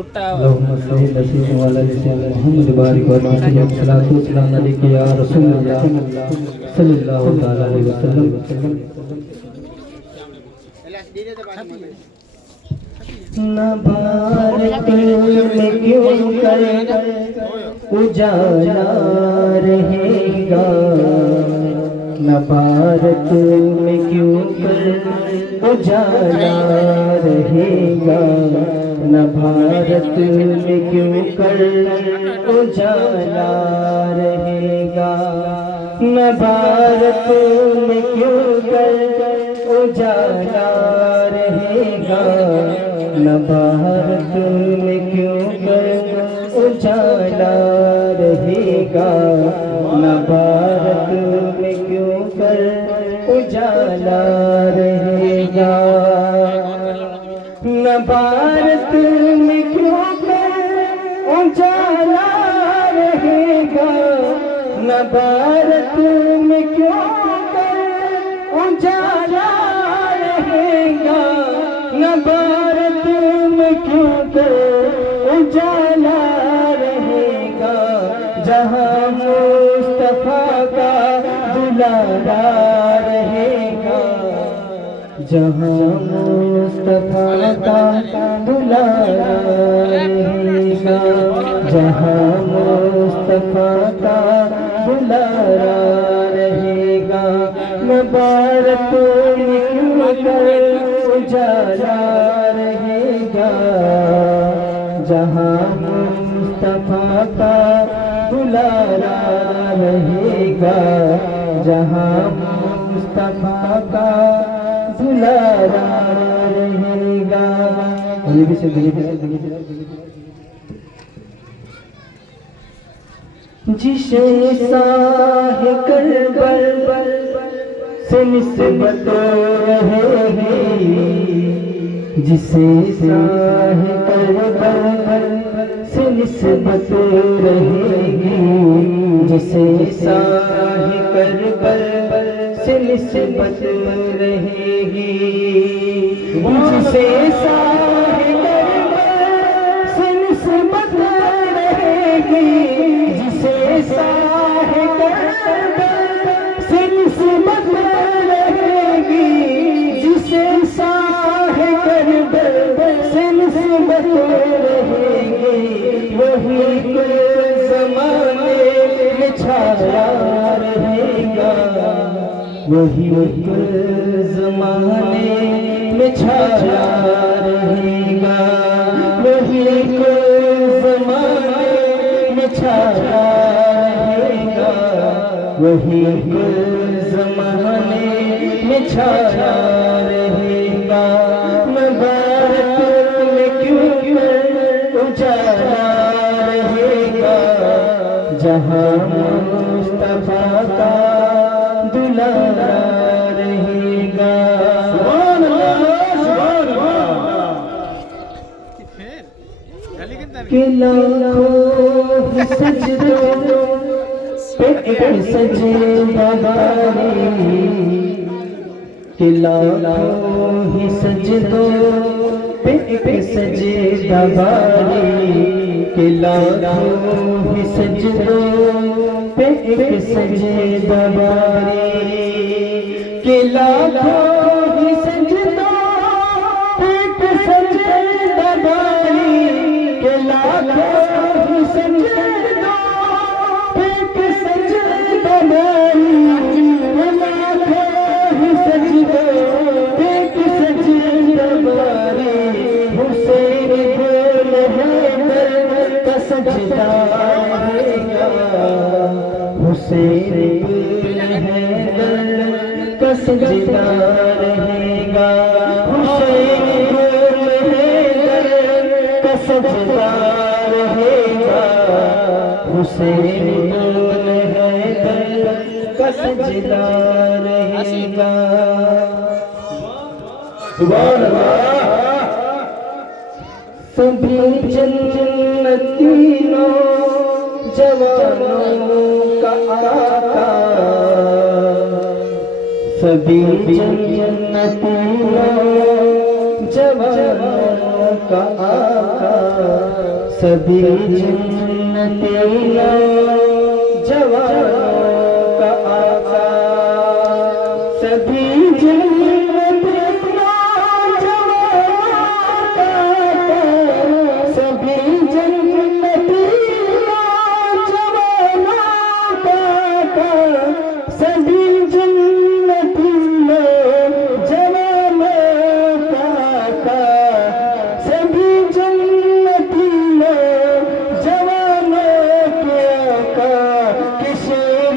اللهم صل وعلى سيدنا محمد بارك وسلم والصلاة والسلام عليك يا رسول الله صلی اللہ تعالی علیہ وسلم. نہ بھارت میں کیوں کر اجالا رہے گا، نہ بھارت میں کیوں کر اجالا رہے گا، نہ بھارت میں کیوں کر اجالا رہے گا، نہ بھارت میں کیوں کر اجالا رہے گا، نہ بھارت میں کیوں کر اجالا رہے گا، نہ بھارت میں کیوں کر اجالا رہے گا، نہ بھارت میں کیوں کر اجالا رہے گا، نہ بھارت میں کیوں کر اجالا رہے گا، نہ بھارت میں کیوں کر اجالا رہے گا، جہاں مصطفیٰ کا دلارا رہے گا، جہاں مصطفیٰ کا دلارا رہے گا، جہاں مصطفیٰ کا دلارا رہے گا، نہ بھارت میں کیوں کر اجالا رہے گا، جہاں مصطفیٰ کا دلارا رہے گا، جہاں مصطفیٰ کا دلارا رہے گا. جسے ساہ کربل سے نسبت رہے گی، جسے ساہ کربل سے نسبت رہے گی، جسے ساہ کربل سے نسبت رہے گی، جسے ساہ کربل سے نسبت رہے گی، جسے ساہ کربل سے نسبت رہے گی، جسے ساہ کربل سے نسبت رہے گی، وہی کل زمانے میں چھایا رہے گا، وہی کل زمانے میں چھایا رہے گا، وہی کل زمانے میں چھایا رہے گا، وہی کل زمانے میں چھایا رہے گا، نہ بھارت میں کیوں کر اجالا رہے گا، جہاں مصطفیٰ کا دلارا رہے گا. سبحان اللہ سبحان اللہ. کہ لاکھوں سجدوں پہ ایک سجدہ باری، کہ لاکھوں سجدوں پہ ایک سجدہ باری، کہ لاکھوں سجدوں پہ ایک سجدہ باری، کہ لاکھوں سجدوں پہ ایک سجدہ باری، کہ لاکھوں سجدوں پہ ایک سجدہ باری، کہ لاکھوں سجدوں پہ ایک سجدہ باری، حسین گل حیدر کا سجدہ رہے گا، حسین گل حیدر کا سجدہ رہے گا، حسین گل حیدر کا سجدہ رہے گا، حسین گل حیدر کا سجدہ رہے گا. سبحان اللہ. سبھی جنتیوں جوانوں کا آقا، سبھی جنتیوں جوانوں کا آقا سبھی جنتی نوجوانوں کا آقا سبھی جنتی نوجوانوں کا آقا سبھی جنتی نوجوانوں کا آقا سبھی جنتی نوجوانوں کا آقا سبھی جنتی نوجوانوں کے آقا کہ شیر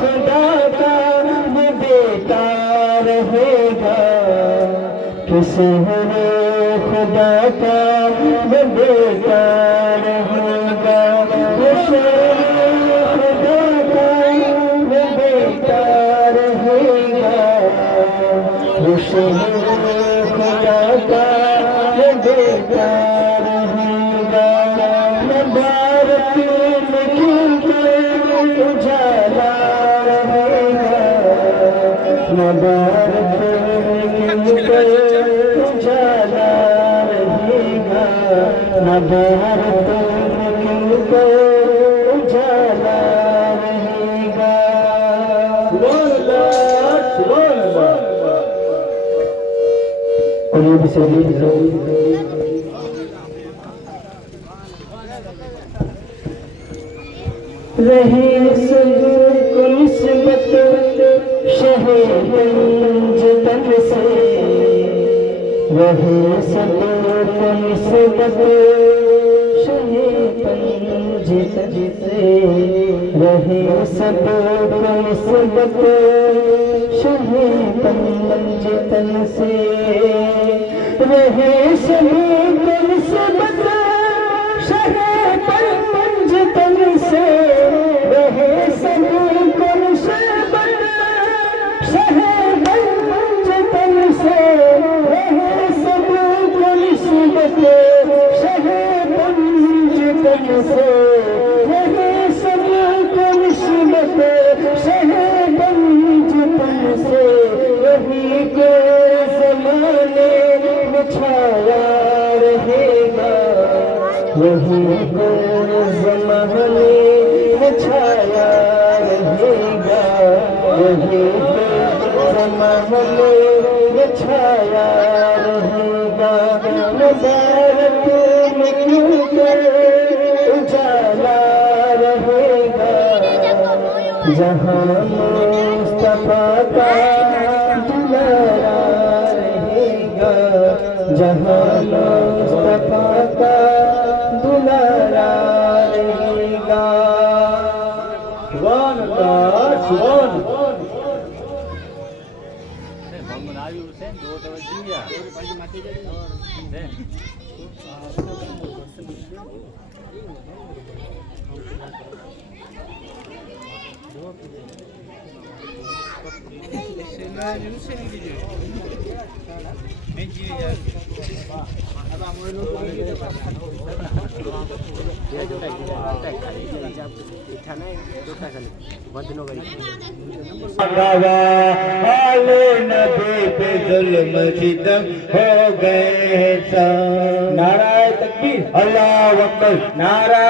خدا کا یہ بیٹا رہے گا کہ شیر خدا کا یہ بیٹا رہے گا کہ شیر خدا کا یہ بیٹا رہے گا کہ شیر خدا کا یہ بیٹا رہے گا مبارک لکھیں گے اجالا رہے گا مبارک لکھیں گے اجالا رہے گا مبارک لکھیں گے اجالا رہے گا قریب سے رہے سب کو نسبت شہ گنج تن سے رہے سب کو نسبت شہ گنج تن سے رہے سب کو نسبت شہ گنج تن سے رہے سب کو نسبت شہ گنج تن سے رہے سب کو نسبت شہ گنج تن سے رہے سب کو نسبت شہ گنج تن سے رہے سب کو نسبت شہ گنج تن سے وہی کو زمانے میں چھایا رہے گا وہی کو زمانے میں چھایا رہے گا وہی کو زمانے میں چھایا رہے گا مبارک میں کیوں کر اجالا رہے گا جہاں مصطفیٰ کا دلارا رہے گا جہاں مصطفیٰ کا دلارا رہے گا سبحان اللہ سبحان نبی پہ ظلم ستم ہو گئے نعرہ تکبیر اللہ اکبر نعرہ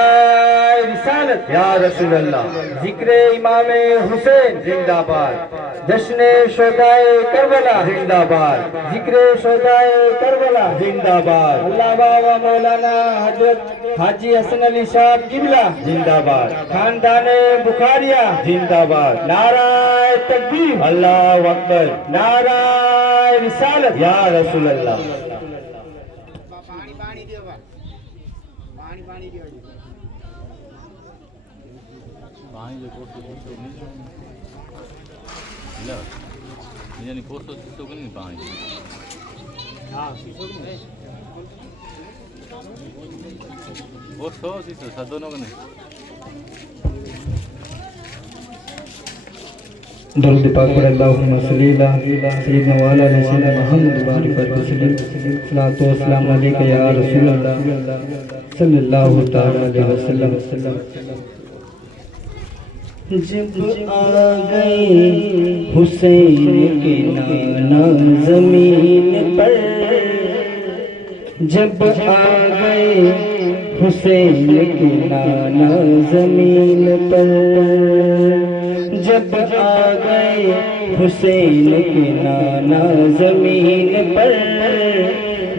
رسالت یا رسول اللہ ذکر امام حسین زندہ باد جشن شہدائے کربلا زندہ باد ذکر شہدائے کربلا زندہ باد اللہ بابا مولانا حضرت حاجی حسن علی صاحب قبلہ زندہ باد خاندان بخاریہ زندہ باد نعرہ تکبیر اللہ اکبر نعرہ رسالت یا رسول اللہ یعنی پوسٹ تو نہیں پانی ہاں وہ سو سدونوں کو نہیں درود پاک پر اللہم صلی اللہ سیدنا والا سیدنا محمد بارک وسلم صلاۃ و سلام علیک یا رسول اللہ صلی اللہ تعالی علیہ وسلم جب آ گئے حسین کے نانا زمین پر جب آ گئے حسین کے نانا زمین پر، جب آ گئے حسین کے نانا زمین پر،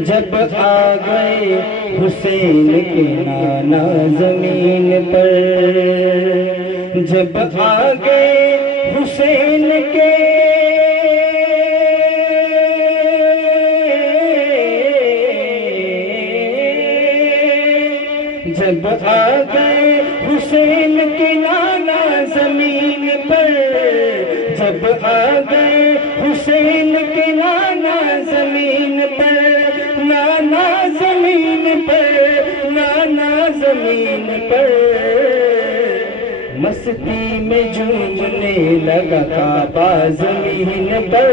جب آ گئے حسین کے نانا زمین پر، جب آ گئے حسین کے جب آ گئے حسین کے نانا زمین پر، جب آ گئے حسین کے نانا زمین پر، نانا زمین پر، نانا زمین پر، مستی میں جھومنے لگا کعبہ زمین پر،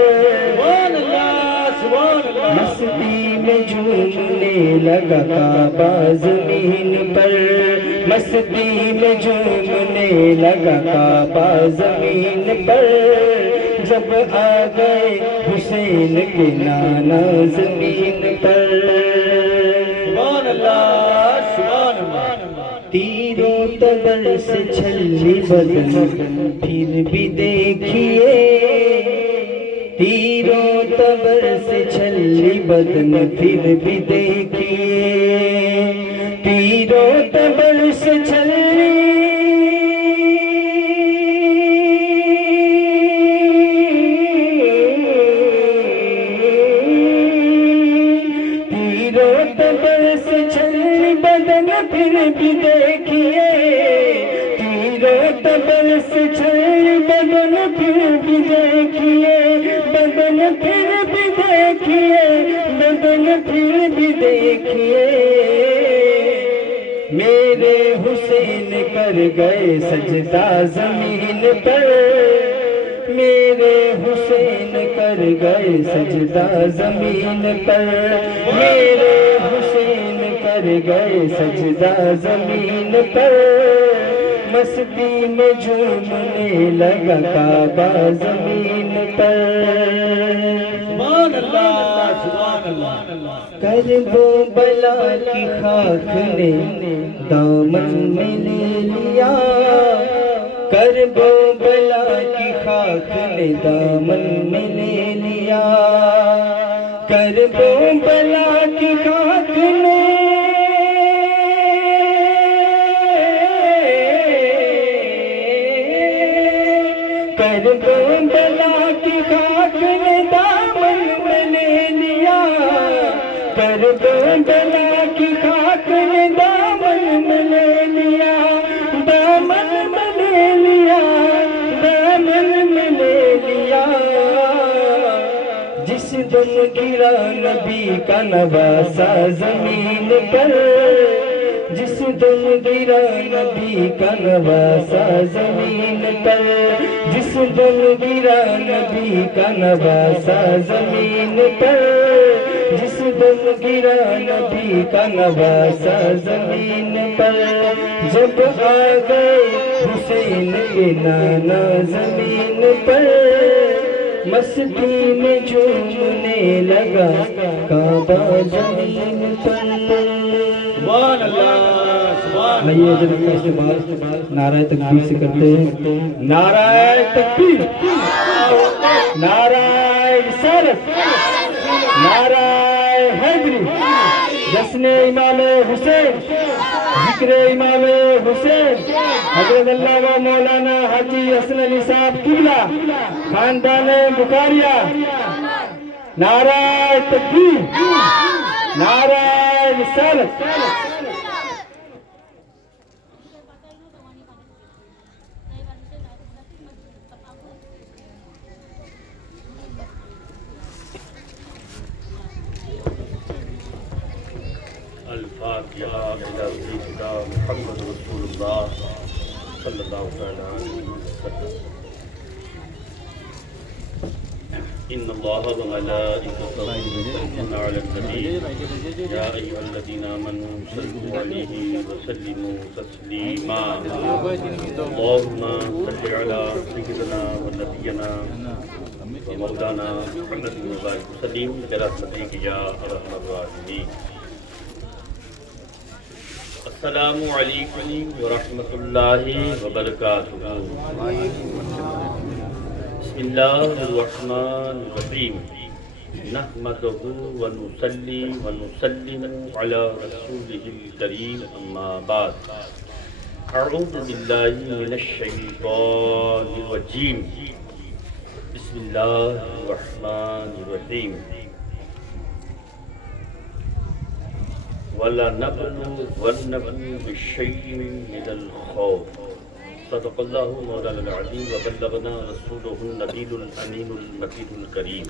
مستی میں جھومنے لگا کعبہ زمین پر، مستی میں جھومنے لگا کعبہ زمین پر، جب آ گئے حسین کے نانا زمین پر، سبحان اللہ سبحان اللہ، تیروں تبر سے چھلی بدن پھر بھی دیکھیے، تیروں تبر سے چھلی بدن پھر بھی دیکھیے، تیروں تبر سے چھلی تیروں تبر سے چھلی بدن پھر بھی دیکھیے، تیروں تبر سے چھلی بدن پھر بھی دیکھیے، بدن پھر بھی دیکھیے، بدن پھر بھی دیکھیے، میرے حسین کر گئے سجدہ زمین پر، میرے حسین کر گئے سجدہ زمین پر، میرے حسین کر گئے سجدہ زمین پر، مستی میں جھومنے لگا کعبہ زمین پر، سبحان اللہ سبحان اللہ، کربلا کی خاک نے دامن میں لے لیا، کربلا کی خاک نے دامن میں لے لیا، کربلا کی خاک نے کربلا کی خاک نے دامن میں لے لیا، کربلا کی خاک نے دامن میں لے لیا، دامن میں لے لیا، دامن میں لے لیا، جس دم گرا نبی کا نواسا زمین پر، جس دم گرا نبی کا نواسا زمین پر، جس دم گرا نبی کا نواسا زمین پر، جس دم گرا نبی کا نواسا زمین پر، جب آ گئے حسین کے نانا زمین پر، مستی میں جھومنے لگا کعبہ زمین پر، سبحان اللہ سبحان اللہ، آئیے جب اس کے بعد نعرہ تکبیر سے کرتے ہیں، نعرہ تکبیر، نعرہ رسالت، نعرہ حیدری، جشن امام حسین، ذکر امام حسین، حضرت علامہ مولانا حاجی حسن علی صاحب قبلہ، خاندان بخاریہ، نعرہ تکبیر، نعرہ رسالت، الفاتحة إلى سيدنا محمد رسول الله صلى الله عليه وسلم. إن الله وملائكته يصلون على النبي يا أيها الذين آمنوا صلوا عليه وسلموا تسليما. اللهم صل على سيدنا ونبينا ومولانا محمد وبارك وسلم برحمتك يا أرحم الراحمين. السلام علیکم ورحمۃ اللہ وبرکاتہ۔ بسم اللہ الرحمن الرحیم، نحمدہ ونصلی ونسلم علی رسولہ الکریم، اما بعد، اعوذ باللہ من الشیطان الرجیم، بسم اللہ الرحمن الرحیم۔ وَلَنَبْلُوَنَّكُم بِشَيْءٍ مِّنَ الْخَوْفِ، صدق اللہ مولانا العظیم وبلغنا رسولہ النبی الامین المکین الکریم،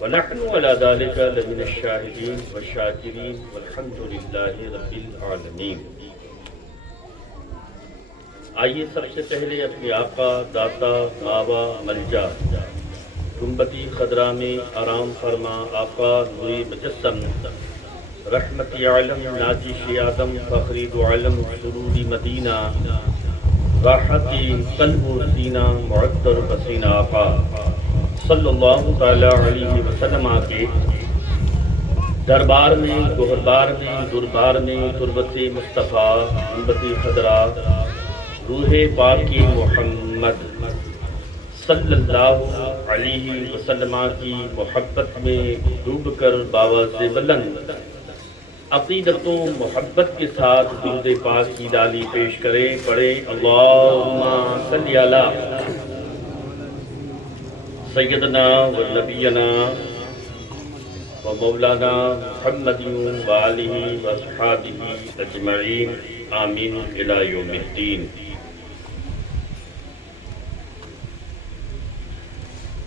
ونحن علی ذلک لمن الشاہدین والشاکرین والحمد للہ رب العالمین۔ آئیے سب سے پہلے اپنے آقا، داتا، ماوا، ملجا، گنبدی خضرا میں آرام فرما آقا نوری مجسم، رحمت عالم، ناجش آدم، فخری دو عالم، سرور مدینہ، راحت قلب و سینہ، معطر پسینہ آقا صلی اللہ تعالی علیہ وسلم کے دربار میں، گہربار میں، دربار میں، تربت مصطفیٰ، گنبد خضرا، روح پاک محمد صلی اللہ علیہ وسلم کی محبت میں ڈوب کر باواز بلند عقیدت و محبت کے ساتھ درود پاک کی ڈالی پیش کرے، پڑھے اللہم صلی علی سیدنا و نبینا و مولانا محمد و آلہ و اصحابہ اجمعین، آمین الی یوم الدین۔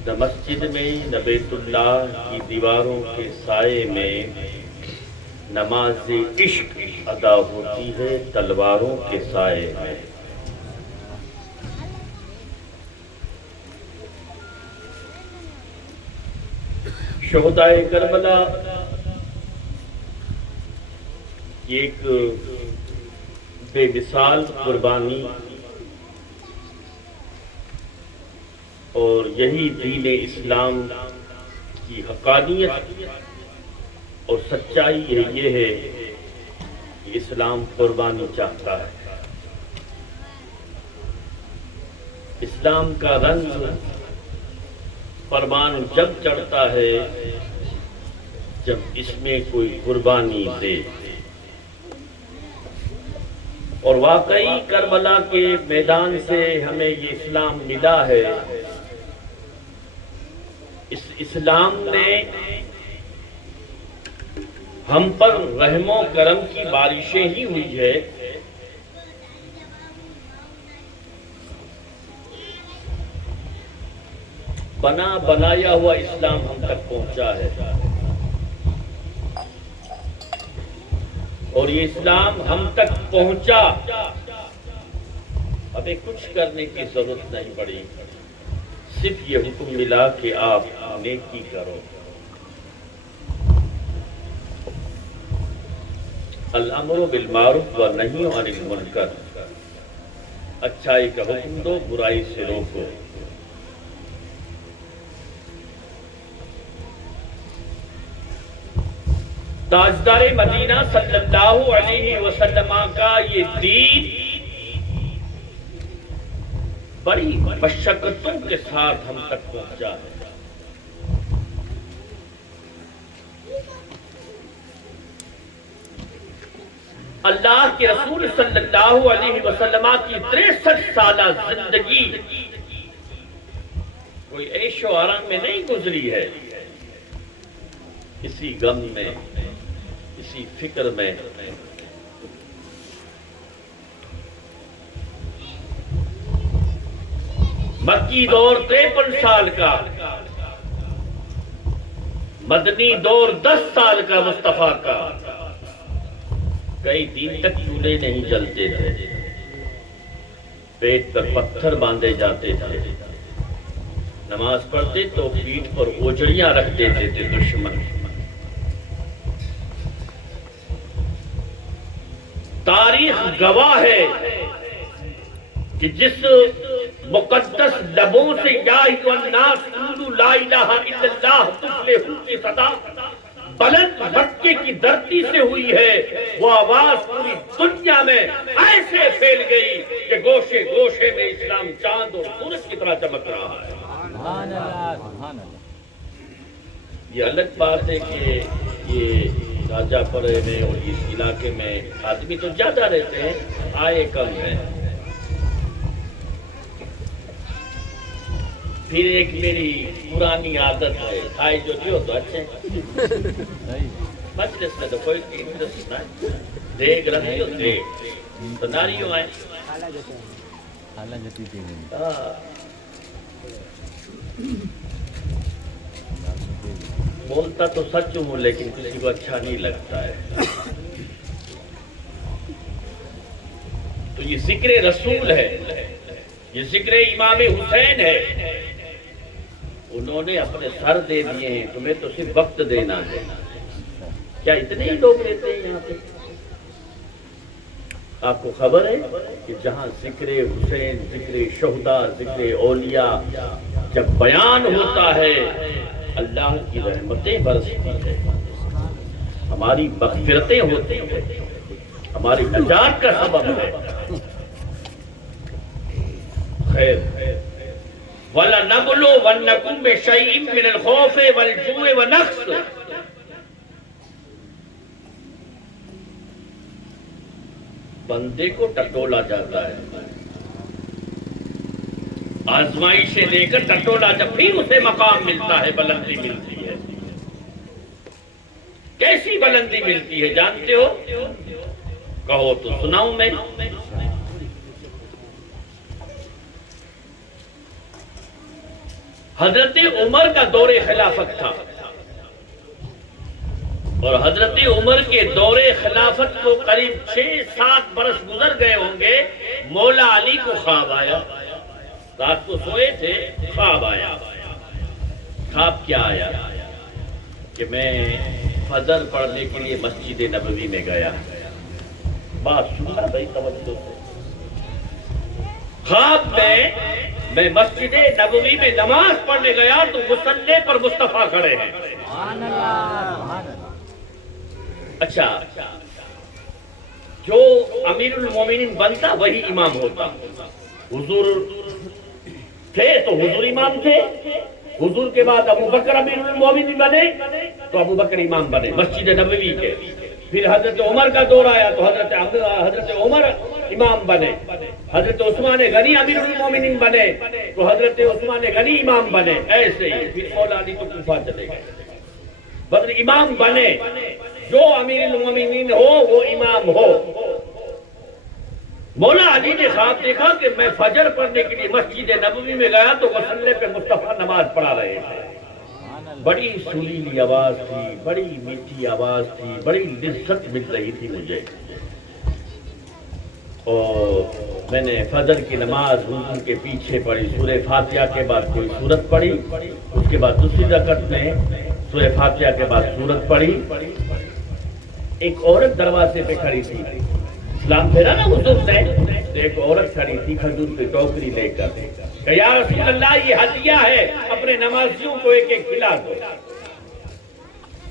نہ مسجد میں، نہ بیت اللہ کی دیواروں کے سائے میں نماز عشق ادا ہوتی ہے تلواروں کے سائے میں۔ شہدائے کربلا کی ایک بے مثال قربانی، اور یہی دین اسلام کی حقانیت اور سچائی یہ ہے کہ اسلام قربانی چاہتا ہے۔ اسلام کا رنگ پروان جب چڑھتا ہے جب اس میں کوئی قربانی دے، اور واقعی کربلا کے میدان سے ہمیں یہ اسلام ملا ہے۔ اس اسلام نے ہم پر رحم و کرم کی بارشیں ہی ہوئی ہے، بنا بنایا ہوا اسلام ہم تک پہنچا ہے، اور یہ اسلام ہم تک پہنچا، ہمیں کچھ کرنے کی ضرورت نہیں پڑی، صرف یہ حکم ملا کہ آپ نیکی کرو۔ الامر بالمعروف والنہی عن المنکر، اچھائی کا حکم دو، برائی سے روکو۔ تاجدار مدینہ صلی اللہ علیہ وسلم کا یہ دین بڑی مشقتوں کے ساتھ ہم تک پہنچا ہے۔ اللہ کے رسول صلی اللہ علیہ وسلم کی 63 سالہ زندگی کوئی عیش و آرام میں نہیں گزری ہے، اسی غم میں، اسی فکر میں۔ مکی دور 53 سال کا، مدنی دور 10 سال کا مصطفیٰ کا، کئی دن تک چولہے نہیں جلتے تھے، پیٹ پر پتھر باندھے جاتے تھے، نماز پڑھتے تو پیٹھ پر اوجڑیاں رکھ دیتے تھے دشمن۔ تاریخ گواہ ہے کہ جس مقدس لبوں سے یا ایھا الناس قولوا لا الہ الا اللہ تفلحوا کی صدا بلند مکے کی دھرتی سے ہوئی ہے، وہ آواز پوری دنیا میں ایسے پھیل گئی کہ گوشے گوشے میں اسلام چاند اور سورج کی طرح چمک رہا ہے۔ سبحان اللہ، سبحان اللہ۔ یہ الگ بات ہے کہ یہ راجہ پورے میں اور اس علاقے میں آدمی تو زیادہ رہتے ہیں، آئے کم ہیں۔ پھر ایک میری پرانی عادت ہے، آئے جو دیو تو اچھے صحیح۔ مجلس میں تو کوئی انٹرسٹ نہ دیکھ رہی ہو دیکھ تو ناریوں آئے۔ خالہ جتی تھی میری۔ بولتا تو سچ ہوں لیکن کسی کو اچھا نہیں لگتا ہے۔ تو یہ ذکر رسول ہے، یہ ذکر امام حسین ہے۔ انہوں نے اپنے سر دے دیے ہیں، تمہیں تو صرف وقت دینا ہے۔ کیا اتنے ہی لوگ رہتے ہیں یہاں پہ؟ آپ کو خبر ہے کہ جہاں ذکر حسین، ذکر شہداء، ذکر اولیاء جب بیان ہوتا ہے، اللہ کی رحمتیں برستی ہیں، ہماری مغفرتیں ہوتی ہیں، ہماری نجات کا سبب ہے۔ خیر وَلَنَبْلُوَنَّكُم بِشَيْءٍ مِّنَ الْخَوْفِ وَالْجُوعِ وَنَقْصٍ، بندے کو ٹٹولا جاتا ہے، آزمائش سے لے کر ٹٹولا، جب بھی اسے مقام ملتا ہے بلندی ملتی ہے۔ کیسی بلندی ملتی ہے جانتے ہو؟ کہو تو سناؤں میں۔ حضرت عمر کا دور خلافت تھا، اور حضرت عمر کے دور خلافت کو قریب 6-7 برس گزر گئے ہوں گے۔ مولا علی کو خواب آیا، رات کو سوئے تھے، خواب آیا۔ خواب کیا آیا؟ کہ میں فجر پڑھنے کے لیے مسجد نبوی میں گیا۔ بات سننا بھائی توجہ سے۔ خواب میں مسجد نبوی میں نماز پڑھنے گیا تو مصلی پر مصطفیٰ کھڑے ہیں۔ سبحان اللہ، سبحان اللہ۔ اچھا، جو امیر المومنین بنتا وہی امام ہوتا۔ حضور تھے تو حضور امام تھے، حضور کے بعد ابو بکر امیر المومنین بنے تو ابو بکر امام بنے مسجد نبوی کے۔ پھر حضرت عمر کا دور آیا تو حضرت عمر امام بنے، حضرت عثمان غنی امیر المومنین بنے تو حضرت عثمان غنی امام بنے، ایسے ہی پھر مولا علی تو کوفہ چلے گئے، بدر امام بنے۔ جو امیر المومنین ہو وہ امام ہو۔ مولا علی نے خواب دیکھا کہ میں فجر پڑھنے کے لیے مسجد نبوی میں گیا تو مصلی پہ مصطفیٰ نماز پڑھا رہے تھے۔ بڑی سریلی آواز تھی، بڑی میٹھی آواز تھی، بڑی لذت مل رہی تھی مجھے، اور میں نے فجر کی نماز حضور کے پیچھے پڑھی، سورہ فاتحہ کے بعد کوئی سورت پڑھی، اس کے بعد دوسری رکعت میں سورہ فاتحہ کے بعد سورت پڑھی۔ ایک عورت دروازے پہ کھڑی تھی، اسلام پھیرا نا حضور نے، تو ایک عورت کھڑی تھی کھجور کی ٹوکری لے کر کہ یا رسول اللہ یہ ہدیہ ہے، اپنے نمازیوں کو ایک ایک کھلا دو۔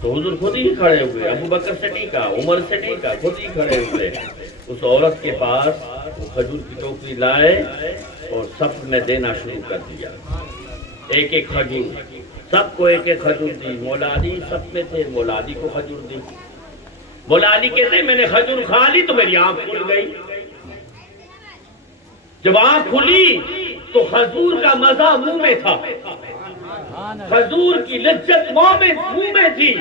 تو حضور خود ہی کھڑے ہوئے، ابو بکر سے نہیں کہا، عمر سے نہیں کہا، خود ہی کھڑے ہوئے، اس عورت کے پاس وہ کھجور کی ٹوکری لائے اور سب نے دینا شروع کر دیا، ایک ایک کھجور، سب کو ایک ایک کھجور دی۔ مولا علی سب میں تھے، مولا علی کو کھجور دی۔ مولا علی کہتے ہیں میں نے کھجور کھا لی تو میری آنکھ کھل گئی۔ جب آنکھ کھلی تو کھجور کا مزہ منہ میں تھا، کھجور کی لذت منہ میں تھی۔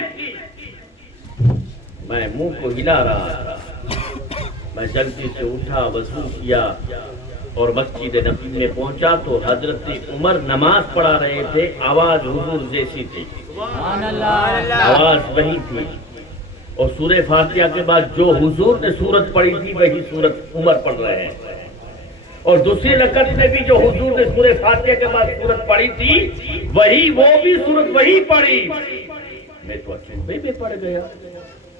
میں منہ کو ہلا رہا تھا، میں جلدی سے اٹھا، وضو کیا اور مسجد نبوی میں پہنچا تو حضرت عمر نماز پڑھا رہے تھے، آواز حضور جیسی تھی، آواز وہی تھی، اور سورہ فاتحہ کے بعد جو حضور نے سورت پڑھی تھی وہی سورت عمر پڑھ رہے ہیں، اور دوسری رکعت میں بھی جو حضور نے سورہ فاتحہ کے بعد سورت پڑھی تھی وہی وہ بھی سورت وہی پڑھی۔ میں تو اچنبے میں پڑ گیا،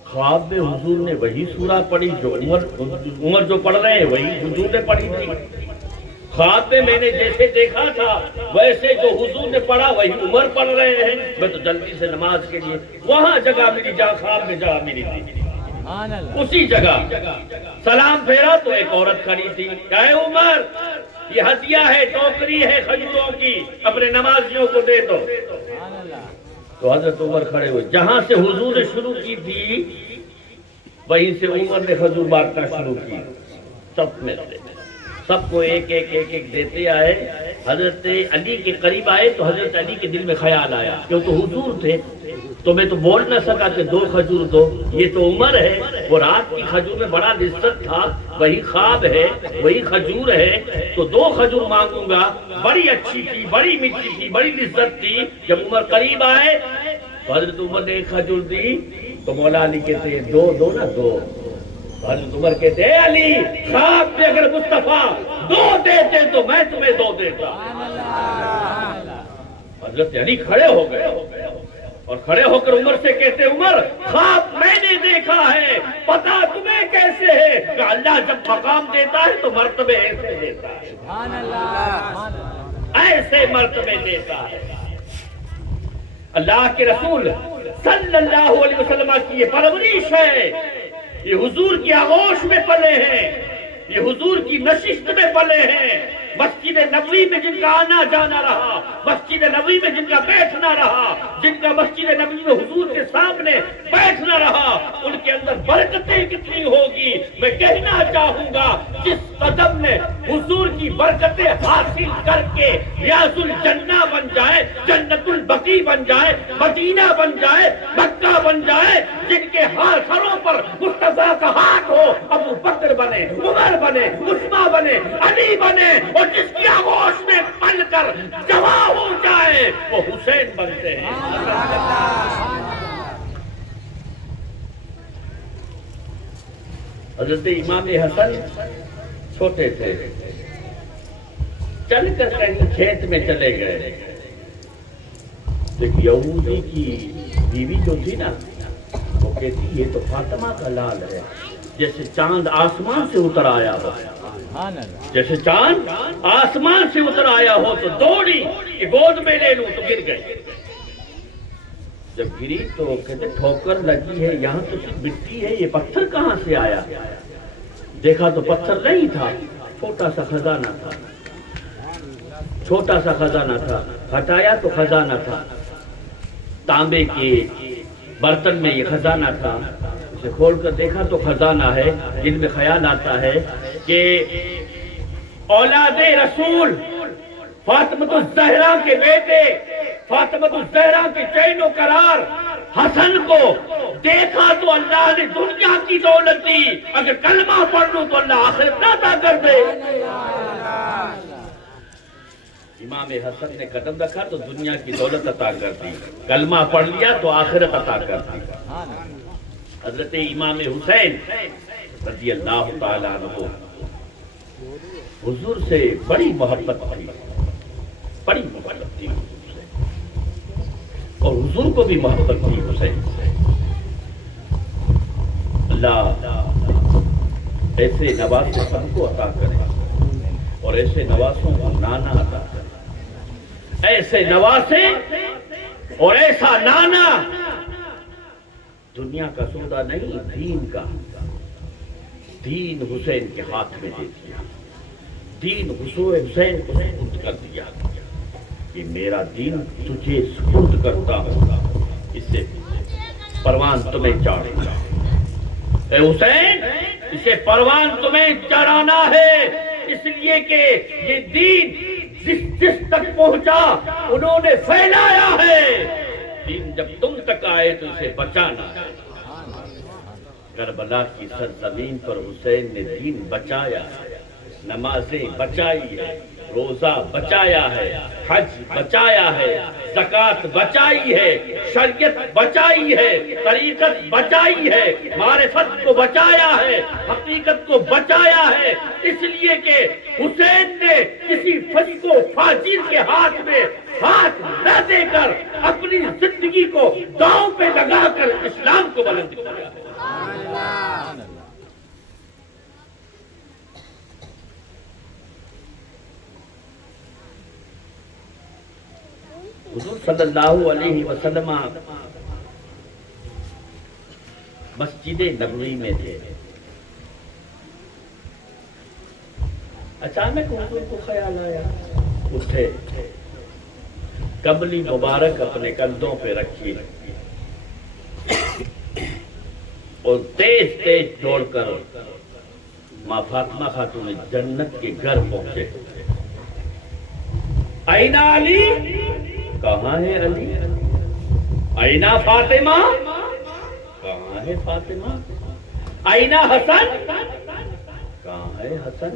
خواب میں حضور نے وہی سورہ پڑھی جو عمر جو پڑھ رہے ہیں وہی حضور نے پڑھی تھی۔ خواب میں نے جیسے دیکھا تھا ویسے جو حضور نے پڑھا وہی عمر پڑھ رہے ہیں. میں تو جلدی سے نماز کے لیے وہاں جگہ ملی جہاں خواب میں جگہ ملی تھی. اسی جگہ سلام پھیرا تو ایک عورت کھڑی تھی. کہے عمر یہ ہدیہ ہے، ٹوکری ہے کھجوروں کی، اپنے نمازیوں کو دے دو. تو حضرت عمر کھڑے ہوئے. جہاں سے حضور نے شروع کی تھی وہیں سے عمر نے کھجور بانٹنا شروع کی. سب میں سے سب کو ایک ایک ایک ایک دیتے آئے. حضرت علی کے قریب آئے تو حضرت علی کے دل میں خیال آیا کیونکہ حضور تھے تو میں تو بول نہ سکا کہ 2 کھجور دو. یہ تو عمر ہے، وہ رات کی کھجور میں بڑا لذت تھا، وہی خواب ہے، وہی کھجور ہے، تو 2 کھجور مانگوں گا. بڑی اچھی تھی، بڑی میٹھی تھی، بڑی لذت تھی. جب عمر قریب آئے تو حضرت عمر نے 1 کھجور دی تو مولا علی کہتے ہیں 2 دو نا 2. حضرت عمر کہتے ہیں اے علی خواب میں اگر مصطفیٰ 2 دیتے تو میں تمہیں 2 دیتا. حضرت علی کھڑے ہو گئے اور کھڑے ہو کر عمر سے کہتے عمر خواب میں نے دیکھا ہے، پتا تمہیں کیسے ہے کہ اللہ جب مقام دیتا ہے تو مرتبے ایسے دیتا ہے، ایسے مرتبے دیتا ہے. اللہ کے رسول صلی اللہ علیہ وسلم کی یہ پرورش ہے، یہ حضور کی آغوش میں پلے ہیں، یہ حضور کی نشست میں پلے ہیں. مسجد نبوی میں جن کا آنا جانا رہا، مسجد نبوی میں جن کا بیٹھنا رہا، جن کا مسجد نبوی میں حضور کے سامنے بیٹھنا رہا، ان کے اندر برکتیں کتنی ہوگی. میں کہنا چاہوں گا جس قدم نے حضور کی برکتیں حاصل کر کے ریاض الجنہ بن جائے، جنت البقیع بن جائے، مدینہ بن جائے، مکہ بن جائے، جن کے سروں پر مصطفیٰ کا ہاتھ ہو، ابو بکر بنے، عمر بنے، عثمان بنے، علی بنے، اور جس کی آغوش میں پل کر جواں ہو جائے وہ حسین بنتے ہیں. حضرت امام حسن چھوٹے تھے، چل کر کہیں کھیت میں چلے گئے. ایک یہودی کی بیوی جو تھی نا وہ کہتی یہ تو فاطمہ کا لال ہے، جیسے چاند آسمان سے اتر آیا ہو، جیسے چاند آسمان سے اتر آیا ہو. تو دوڑی کہ گود میں لے لوں تو گر گئی. جب گری تو کہتے ٹھوکر لگی ہے، یہاں تو صرف مٹی ہے، یہ پتھر کہاں سے آیا؟ دیکھا تو پتھر نہیں تھا، چھوٹا سا خزانہ تھا، چھوٹا سا خزانہ تھا. ہٹایا تو خزانہ تھا، تانبے کے برتن میں یہ خزانہ تھا. اسے کھول کر دیکھا تو خزانہ ہے. جن میں خیال آتا ہے کہ اولاد رسول فاطمۃ الزہرا کے بیٹے، فاطمۃ الزہرا کے چین و قرار حسن کو دیکھا تو اللہ نے دنیا کی دولت دی، اگر کلمہ پڑھ لوں تو اللہ آخرت عطا کر دے. امام حسن نے قدم رکھا تو دنیا کی دولت عطا کر دی، کلمہ پڑھ لیا تو آخرت عطا کر دی. حضرت امام حسین رضی اللہ تعالیٰ عنہ حضور سے بڑی محبت تھی، بڑی محبت تھی حضور سے، اور حضور کو بھی محبت تھی حسین سے. اللہ ایسے نواسے سب کو عطا کرے اور ایسے نواسوں کو نانا عطا کرے، ایسے نواسے اور ایسا نانا. دنیا کا سودا نہیں، دین کا. دین حسین کے ہاتھ میں دے دیا، دین حسین کو سپرد کر دیا کہ میرا دین تجھے سپرد کرتا ہوں، اس سے پروان تمہیں چڑھے گا. اے حسین اسے پروان تمہیں چڑھانا ہے، اس لیے کہ یہ دین جس تک پہنچا انہوں نے پھیلایا ہے. دین جب تم تک آئے تو اسے بچانا ہے. کربلا کی سرزمین پر حسین نے دین بچایا ہے، نمازیں بچائی ہے، روزہ بچایا ہے، حج بچایا ہے، زکوٰۃ بچائی ہے، شریعت بچائی ہے، طریقت بچائی ہے، معرفت کو بچایا ہے، حقیقت کو بچایا ہے. اس لیے کہ حسین نے کسی فسق و فاجر کے ہاتھ میں ہاتھ نہ دے کر اپنی زندگی کو داؤں پہ لگا کر اسلام کو بلند کیا. حضور صلی اللہ علیہ وسلم مسجد نبوی میں تھے. اچانک حضور کو خیال آیا, اٹھے, کملی مبارک اپنے کندھوں پہ رکھی اور تیز تیز دوڑ کر ماں فاطمہ خاتون جنت کے گھر پہنچے. آئینہ علی, کہاں ہے علی؟ آئینہ فاطمہ, کہاں ہے فاطمہ؟ آئینہ حسن, کہاں ہے حسن؟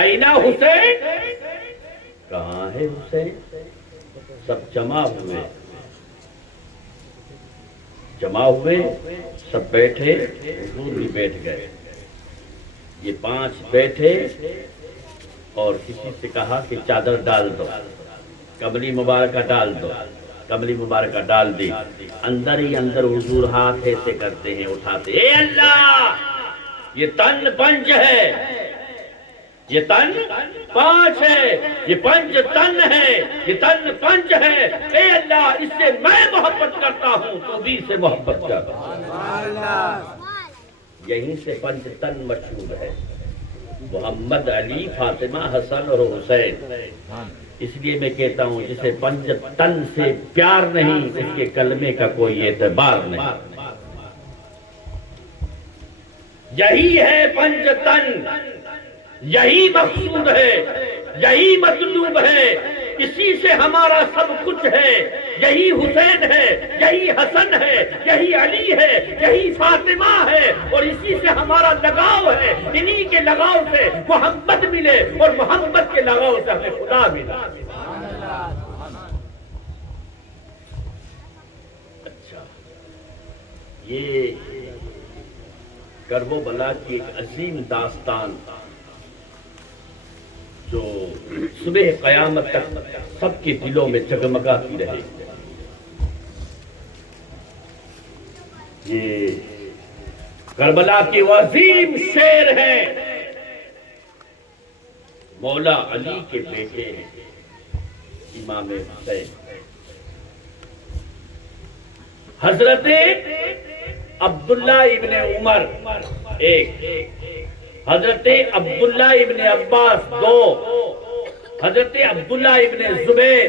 آئینہ حسین, کہاں ہے حسین؟ سب جمع ہوئے, سب بیٹھے, حضور بھی بیٹھ گئے. یہ 5 بیٹھے اور کسی سے کہا کہ چادر ڈال دو, کملی مبارکہ ڈال دو. کملی مبارکہ ڈال دی. اندر ہی اندر حضور ہاتھ ایسے کرتے ہیں, اٹھاتے, اے اللہ یہ تن 5 ہے, یہ تن 5 ہے, یہ 5 تن ہے, یہ تن 5 ہے. اے اللہ اس سے میں محبت کرتا ہوں, تو بھی سے محبت کر. یہیں سے 5 تن مشہور ہے, محمد, علی, فاطمہ, حسن اور حسین. اس لیے میں کہتا ہوں جسے 5 تن سے پیار نہیں, اس کے کلمے کا کوئی اعتبار نہیں. یہی ہے 5 تن, یہی مقصود ہے, یہی مطلوب ہے, اسی سے ہمارا سب کچھ ہے. یہی حسین ہے, یہی حسن ہے, یہی علی ہے, یہی فاطمہ ہے, اور اسی سے ہمارا لگاؤ ہے. انہی کے لگاؤ سے محمد ملے, اور محمد کے لگاؤ سے ہمیں خدا ملا. اچھا, یہ کرب و بلا کی ایک عظیم داستان جو صبح قیامت تک سب کے دلوں میں جگمگاتی رہے. یہ کربلا کے عظیم شیر ہیں, مولا علی کے بیٹے ہیں امام حسین. حضرت عبداللہ ابن عمر 1, حضرت عبداللہ ابن عباس 2, حضرت عبداللہ ابن زبیر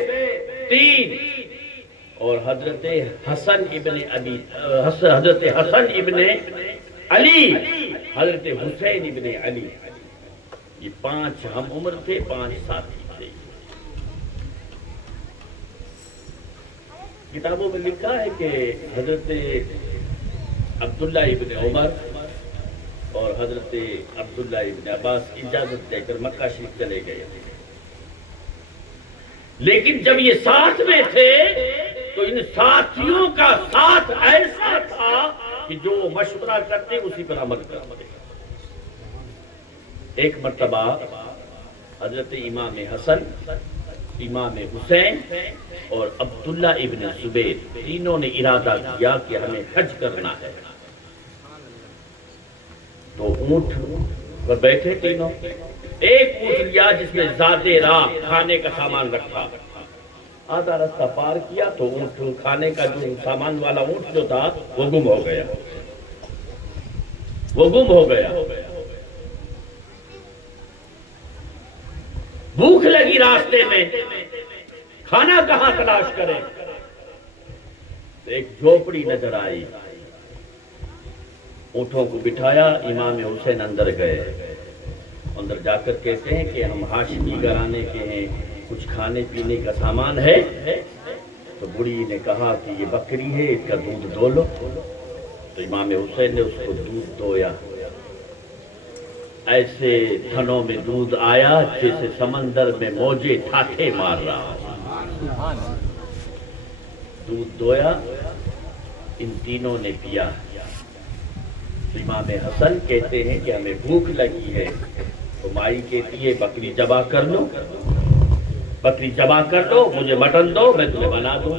3, اور حضرت حسن ابن علی, حضرت حسین ابن علی. یہ 5 ہم عمر تھے, 5 ساتھی تھے. کتابوں میں لکھا ہے کہ حضرت عبداللہ ابن عمر اور حضرت عبداللہ ابن عباس اجازت دے کر مکہ شریف چلے گئے, لیکن جب یہ ساتھ میں تھے تو ان ساتھیوں کا ساتھ ایسا تھا کہ جو مشورہ کرتے اسی پر عمل کرتے. ایک مرتبہ حضرت امام حسن, امام حسین اور عبداللہ ابن زبیر تینوں نے ارادہ کیا کہ ہمیں حج کرنا ہے. تو اونٹ پر بیٹھے تینوں, ایک اونٹ لیا جس میں زیادہ راہ کھانے کا سامان رکھا. آدھا رستہ پار کیا تو اونٹ کھانے کا جو سامان والا اونٹ جو تھا وہ گم ہو گیا, وہ گم ہو گیا. بھوک لگی راستے میں, کھانا کہاں تلاش کرے. ایک جھوپڑی نظر آئی, اونٹوں کو بٹھایا, امام حسین اندر گئے. اندر جا کر کہتے ہیں کہ ہم ہاشمی گھرانے کے ہیں, کچھ کھانے پینے کا سامان ہے. تو بڑی نے کہا کہ یہ بکری ہے, اس کا دودھ دو لو. تو امام حسین نے اس کو دودھ دویا. ایسے تھنوں میں دودھ آیا جیسے سمندر میں موجیں ٹھاٹھے مار رہا. دودھ دویا, ان تینوں نے پیا. امام حسن کہتے ہیں کہ ہمیں بھوک لگی ہے. تو مائی کہتی ہے بکری ذبح کر لو, بکری ذبح کر لو, مجھے مٹن دو, میں تمہیں بنا دوں.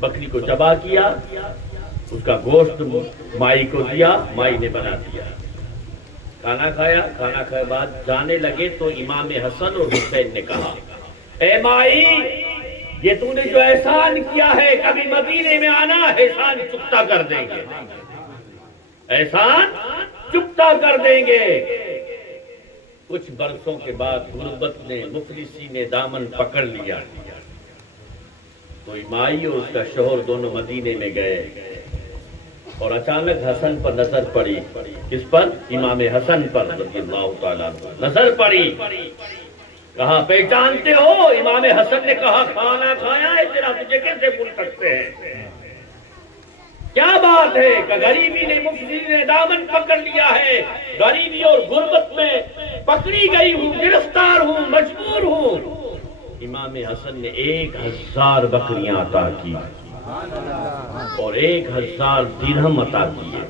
بکری کو ذبح کیا, اس کا گوشت مائی کو دیا, مائی نے بنا دیا. کھانا کھایا, کھانا کھائے بعد جانے لگے تو امام حسن اور حسین نے کہا, اے مائی یہ تو نے جو احسان کیا ہے کبھی مدینے میں آنا احسان چکتا کر دیں گے، احسان چکتا کر دیں گے۔ کچھ برسوں کے بعد غربت نے مفلسی نے دامن پکڑ لیا، تو مائی اور اس کا شوہر دونوں مدینے میں گئے، اور اچانک حسن پر نظر پڑی۔ کس پر؟ امام حسن پر رضی اللہ تعالیٰ عنہ نظر پڑی۔ کہا پہچانتے ہو؟ امام حسن نے کہا کھانا کھایا ہے تیرا، تجھے کیسے بھول سکتے ہیں؟ کیا بات ہے کہ غریبی نے مفلسی نے دامن پکڑ لیا ہے، غریبی اور غربت میں پکڑی گئی ہوں، گرفتار ہوں، مجبور ہوں۔ امام حسن نے 1000 بکریاں عطا کی اور 1000 درہم عطا کیے،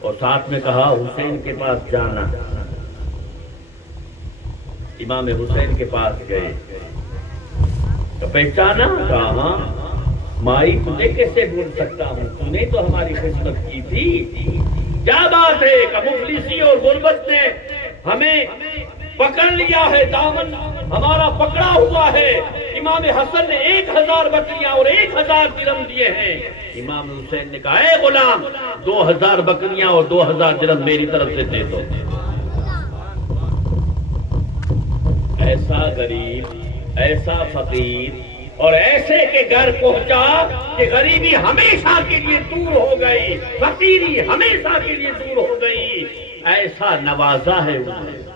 اور ساتھ میں کہا حسین کے پاس جانا۔ امام حسین کے پاس گئے تو پہچانا؟ کہا ہاں مائی تجھے کیسے بھول سکتا ہوں، تو نے تو ہماری خدمت کی تھی۔ کیا بات ہے کہ مفلسی اور غربت نے ہمیں پکڑ لیا ہے، دامن ہمارا پکڑا ہوا ہے۔ امام حسن نے 1000 بکریاں اور 1000 درہم دیے ہیں۔ امام حسین نے کہا اے غلام 2000 بکریاں اور 2000 درہم میری طرف سے دے دو۔ ایسا غریب، ایسا فقیر اور ایسے کے گھر پہنچا کہ غریبی ہمیشہ کے لیے دور ہو گئی، فقیری ہمیشہ کے لیے دور ہو گئی۔ ایسا نوازا ہے انہیں،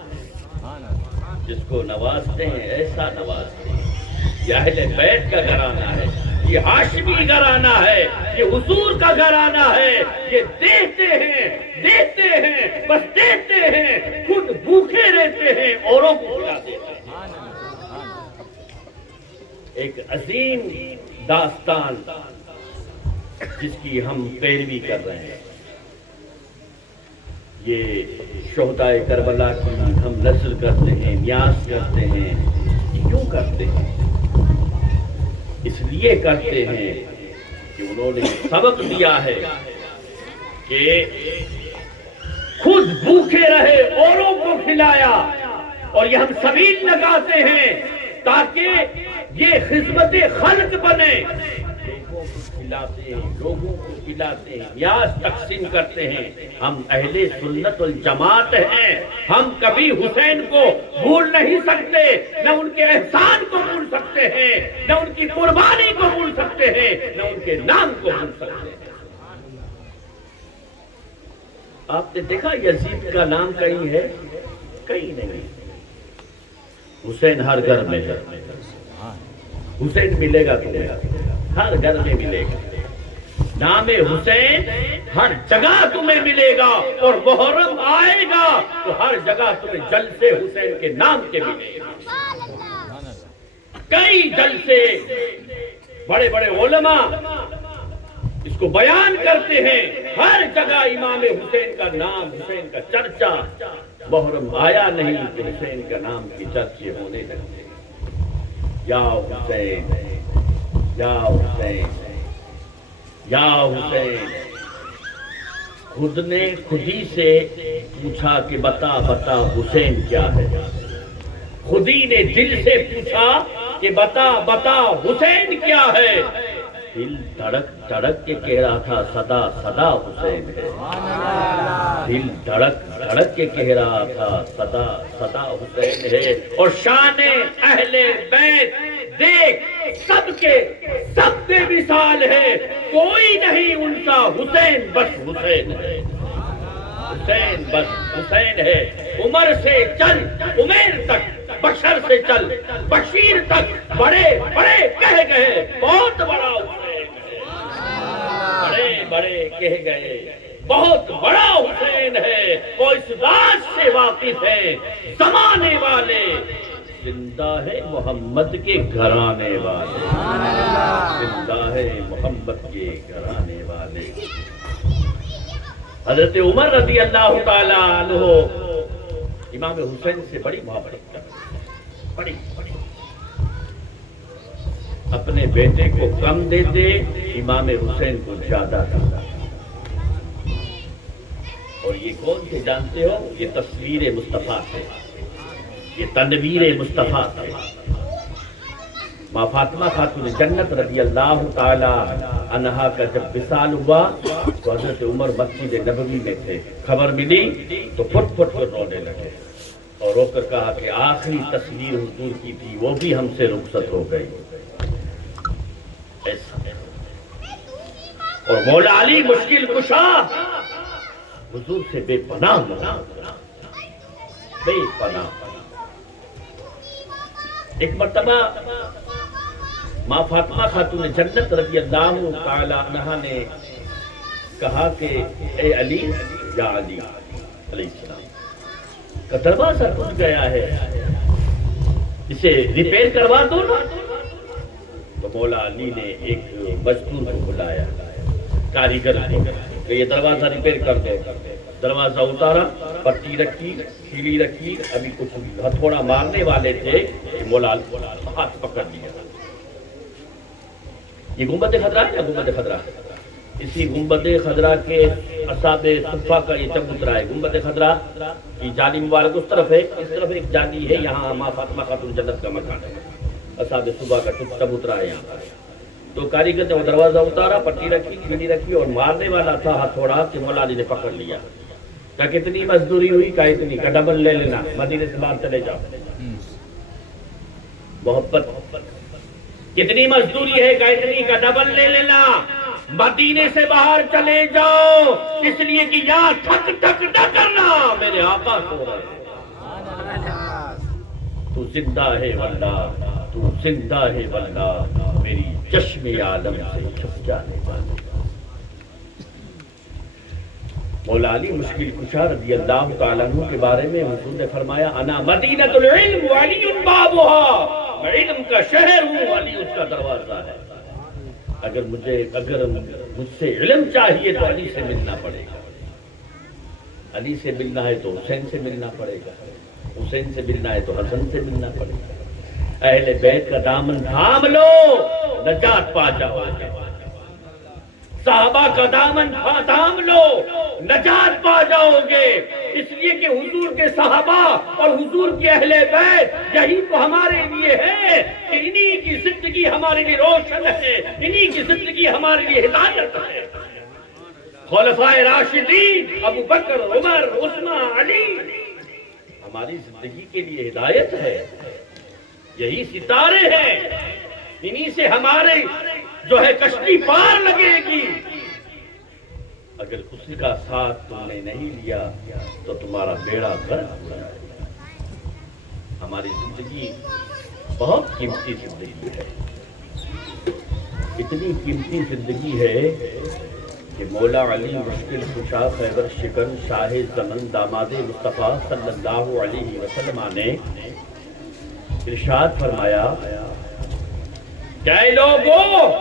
جس کو نوازتے ہیں ایسا نوازتے ہیں۔ یہ اہل بیت کا گھرانہ ہے، یہ ہاشمی گھرانہ ہے، یہ حضور کا گھرانہ ہے۔ یہ دیتے ہیں، دیتے ہیں، بس دیتے ہیں، خود بھوکے رہتے ہیں، اوروں کو کھلاتے ہیں۔ ایک عظیم داستان جس کی ہم پیروی کر رہے ہیں، یہ شہدائے کربلا کی ہم نذر کرتے ہیں، نیاز کرتے ہیں۔ کیوں کرتے ہیں؟ اس لیے کرتے ہیں کہ انہوں نے سبق دیا ہے کہ خود بھوکے رہے، اوروں کو کھلایا، اور یہ ہم سبیل لگاتے ہیں تاکہ یہ خدمت خلق بنے۔ لوگوں کو کھلاتے ہیں، لوگوں کو پلاتے ہیں، نیاز تقسیم کرتے ہیں۔ ہم اہل سنت والجماعت ہیں، ہم کبھی حسین کو بھول نہیں سکتے، نہ ان کے احسان کو بھول سکتے ہیں، نہ ان کی قربانی کو بھول سکتے ہیں، نہ ان کے نام کو بھول سکتے ہیں۔ آپ نے دیکھا یزید کا نام کہیں ہے؟ کہیں نہیں۔ حسین ہر گھر میں ہے، حسین ملے گا تمہیں، ہر گھر میں ملے گا۔ نام حسین ہر جگہ تمہیں ملے گا، اور محرم آئے گا تو ہر جگہ تمہیں جلسے حسین کے نام کے ملے گا۔ کئی جلسے بڑے بڑے علماء اس کو بیان کرتے ہیں، ہر جگہ امام حسین کا نام، حسین کا چرچا۔ محرم آیا نہیں کہ حسین کا نام کی چرچے ہونے لگے۔ یا حسین، یا حسین، یا حسین۔ خود نے خود ہی سے پوچھا کہ بتا بتا حسین کیا ہے۔ خود ہی نے دل سے پوچھا کہ بتا بتا حسین کیا ہے۔ دل دھڑک دھڑک کے کہہ رہا تھا صدا صدا حسین ہے۔ دل دھڑک دھڑک کے کہہ رہا تھا صدا صدا حسین ہے۔ اور شان اہل بیت دیکھ سب کے سب بے مثال ہے، کوئی نہیں ان کا، حسین بس حسین ہے، حسین بس حسین ہے۔ عمر سے چل عمیر تک، بشر سے چل بشیر تک، بڑے بڑے کہہ گئے بہت بڑا حسین ہے، بڑے بڑے کہہ گئے بہت بڑا حسین ہے۔ وہ اس راز سے واقف ہے زمانے والے، زندہ ہے محمد کے گھرانے والے، زندہ ہے محمد کے گھرانے والے۔ حضرت عمر رضی اللہ تعالی عنہ امام حسین سے بڑی محبت کرتے، بڑی اپنے بیٹے کو کم دیتے، امام حسین کو زیادہ دیتا۔ اور یہ کون سے جانتے ہو؟ یہ تصویر مصطفیٰ ہے، یہ تنویر مصطفیٰ ہے۔ ماں فاطمہ خاتون جنت رضی اللہ تعالی عنہا کا جب وصال ہوا تو حضرت عمر مسجد نبوی میں تھے، خبر ملی تو پھٹ پھٹ کر رونے لگے اور رو کر کہا کہ آخری تصویر حضور کی تھی وہ بھی ہم سے رخصت ہو گئی۔ اور مولا علی مشکل کشا حضور سے بے پناہ بے پناہ۔ ایک مرتبہ ماں فاطمہ خاتون جنت رضی اللہ تعالی عنہا نے کہا کہ اے علی یا علی علیہ السلام کا دروازہ ٹوٹ گیا ہے، اسے ریپیئر کروا دو نا۔ تو مولا علی نے ایک مزدور کو بلایا، کاریگر کو، کہ یہ دروازہ ریپیئر کر دو۔ دروازہ اتارا، پٹی رکھی، کیلی رکھی، ابھی کچھ ہتھوڑا مارنے والے تھے، مولا ہاتھ پکڑ لیا۔ یہ گنبد خضرا ہے یا گنبد خضرا؟ اسی گنبد خضرا کے اصحاب صفہ کا یہ چبوترا ہے۔ گنبد خضرا کی جالی مبارک اس طرف ہے، اس طرف ایک جالی ہے، یہاں ماں فاطمہ خاتون جنت کا مکان ہے، اصحاب صفہ کا چبوترا ہے یہاں پر۔ تو کاریگر نے وہ دروازہ اتارا، پٹی رکھی، کھیلی رکھی، اور مارنے والا تھا ہتھوڑا کہ مولا علی نے پکڑ لیا۔ کہا کتنی مزدوری ہوئی؟ کہا اتنی، کا ڈبل لے لینا، مدینے سے باہر چلے جاؤ۔ محبت کتنی مزدوری ہے؟ کہا اتنی، کا ڈبل لے لینا، مدینے سے باہر چلے جاؤ، اس لیے کہ یہاں تھک تھک نہ کرنا، میرے آقا سو رہے ہیں۔ تو زندہ ہے واللہ، تو زندہ ہے واللہ، میری چشم عالم سے چھپ جانے والی۔ مولا علی مشکل کشا رضی اللہ تعالیٰ عنہ کے بارے میں حضور نے فرمایا انا مدینۃ العلم وعلی بابها، میں علم کا شہر ہوں، علی اس کا دروازہ ہے۔ اگر مجھ سے علم چاہیے تو علی سے ملنا پڑے گا، علی سے ملنا ہے تو حسین سے ملنا پڑے گا، حسین سے ملنا ہے تو حسن سے ملنا پڑے گا۔ اہل بیت کا دامن تھام لو، نجات پا جاؤ گے۔ صحابہ کا دامن تھام لو، نجات پا جاؤ گے۔ اس لیے کہ حضور کے صحابہ اور حضور کے اہل بیت یہی تو ہمارے لیے ہے کہ انہی کی زندگی ہمارے لیے روشن ہے، انہی کی زندگی ہمارے لیے ہدایت ہے۔ خلفائے راشدین ابو بکر، عمر، عثمان، علی ہماری زندگی کے لیے ہدایت ہے، یہی ستارے ہیں، انہی سے ہمارے جو ہے کشتی پار لگے گی۔ اگر کسی کا ساتھ تم نے نہیں لیا تو تمہارا بیڑا غرق ہو جائے گا۔ ہماری زندگی بہت قیمتی زندگی ہے، اتنی قیمتی زندگی ہے کہ مولا علی مشکل کشا خیبر شکن شاہ زمن داماد مصطفیٰ صلی اللہ علیہ وسلم نے ارشاد فرمایا کہ اے لوگوں،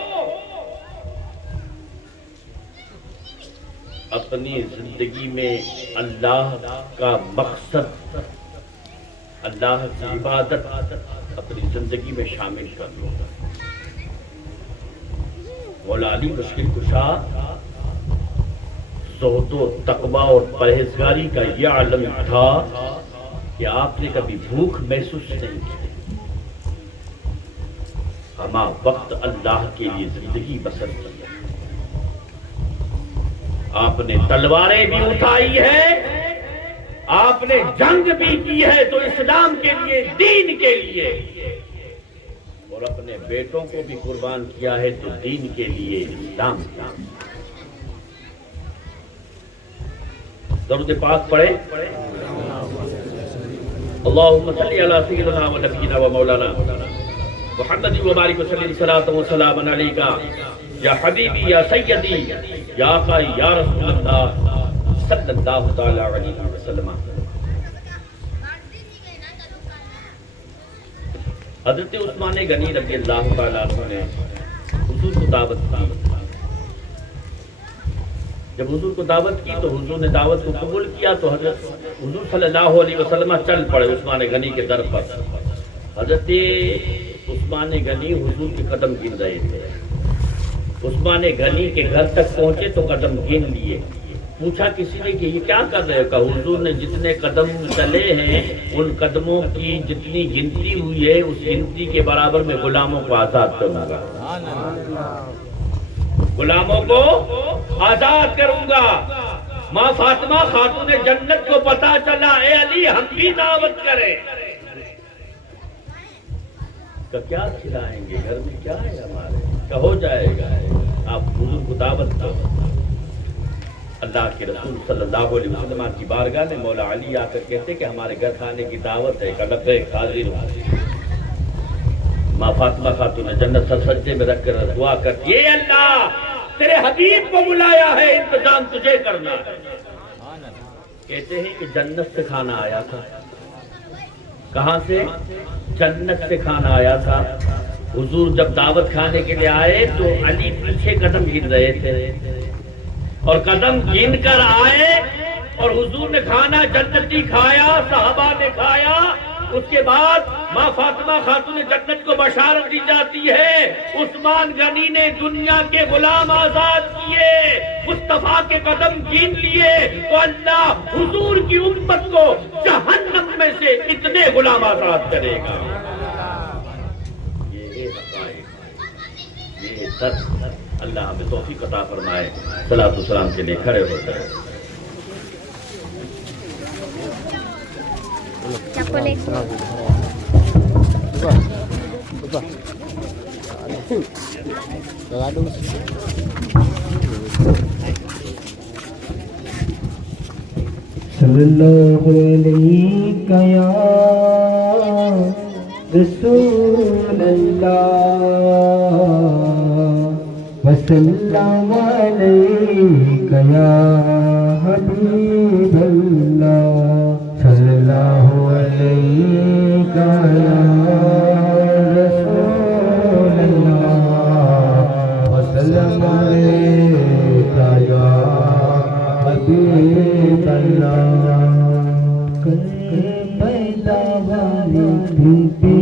اپنی زندگی میں اللہ کا مقصد، اللہ کی عبادت اپنی زندگی میں شامل کر لو۔ مولا علی مشکل کشا زہد و تقویٰ اور پرہیزگاری کا یہ عالم تھا کہ آپ نے کبھی بھوک محسوس نہیں کی۔ ہما وقت اللہ کے لیے زندگی بسر کی، آپ نے تلواریں بھی اٹھائی ہے، آپ نے جنگ بھی کی ہے تو اسلام کے لیے، دین کے لیے، اور اپنے بیٹوں کو بھی قربان کیا ہے تو دین کے لیے، اسلام کے لیے۔ درود پاک پڑھے، اللہم صلی علی سیدنا و نبینا و مولانا محمد و بارک وسلم صلاۃ و سلام علیکہ یا حبیبی یا سیدی یا آقائی یا رسول اللہ صلی اللہ تعالی علیہ وسلم۔ حضرت عثمان غنی رضی اللہ تعالی عنہ نے حضور کو دعوت کی۔ جب حضور کو دعوت کی تو حضور نے دعوت کو قبول کیا تو حضور صلی اللہ علیہ وسلم چل پڑے عثمان غنی کے در پر۔ حضرت عثمان غنی حضور کے قدم گن رہے تھے، عثمان غنی کے گھر تک پہنچے تو قدم گن لیے، پوچھا کسی نے کہ یہ کیا کر رہے ہو؟ کہا حضور نے جتنے قدم چلے ہیں ان قدموں کی جتنی گنتی ہوئی ہے اس گنتی کے برابر میں غلاموں کو آزاد کروں گا، غلاموں کو آزاد کروں گا۔ ماں فاطمہ خاتون جنت کو پتا چلا، اے علی ہم بھی دعوت کریں، تو کیا کھلائیں گے؟ گھر میں کیا ہے ہمارے؟ کہ ہو جائے گا، آپ حضور کو دعوت دو۔ اللہ کے رسول صلی اللہ علیہ وسلم کی بارگاہ میں مولا علی آ کر کہتے کہ ہمارے گھر کھانے کی دعوت ہے، کہ لبیک حاضر ہوں۔ ماں فاطمہ خاتون جنت سر سجدے میں رکھ کر دعا کرتی، اے اللہ تیرے حبیب کو بلایا ہے، انتظام تجھے کرنا ہے۔ کہتے ہیں کہ جنت سے کھانا آیا تھا۔ کہاں سے؟ جنت سے کھانا آیا تھا۔ حضور جب دعوت کھانے کے لیے آئے تو علی پیچھے قدم گن رہے تھے، اور قدم گن کر آئے اور حضور نے کھانا جنتی کھایا، صحابہ نے کھایا۔ اس کے بعد ماں فاطمہ خاتون جنت کو بشارت دی جاتی ہے، عثمان غنی نے دنیا کے غلام آزاد کیے، مصطفیٰ کے قدم گن لیے، تو اللہ حضور کی امت کو جہنم میں سے اتنے غلام آزاد کرے گا۔ یہ حقائق، یہ سچ، اللہ ہمیں توفیق عطا فرمائے۔ صلاۃ و سلام کے لیے کھڑے ہو جائیں۔ صلی اللہ علیہ یا رسول اللہ وسلم علیک یا حبیب اللہ، صلی اللہ علیہ یا رسول اللہ وسلم علیک یا حبیب اللہ۔ کرے پیدا والی بی بی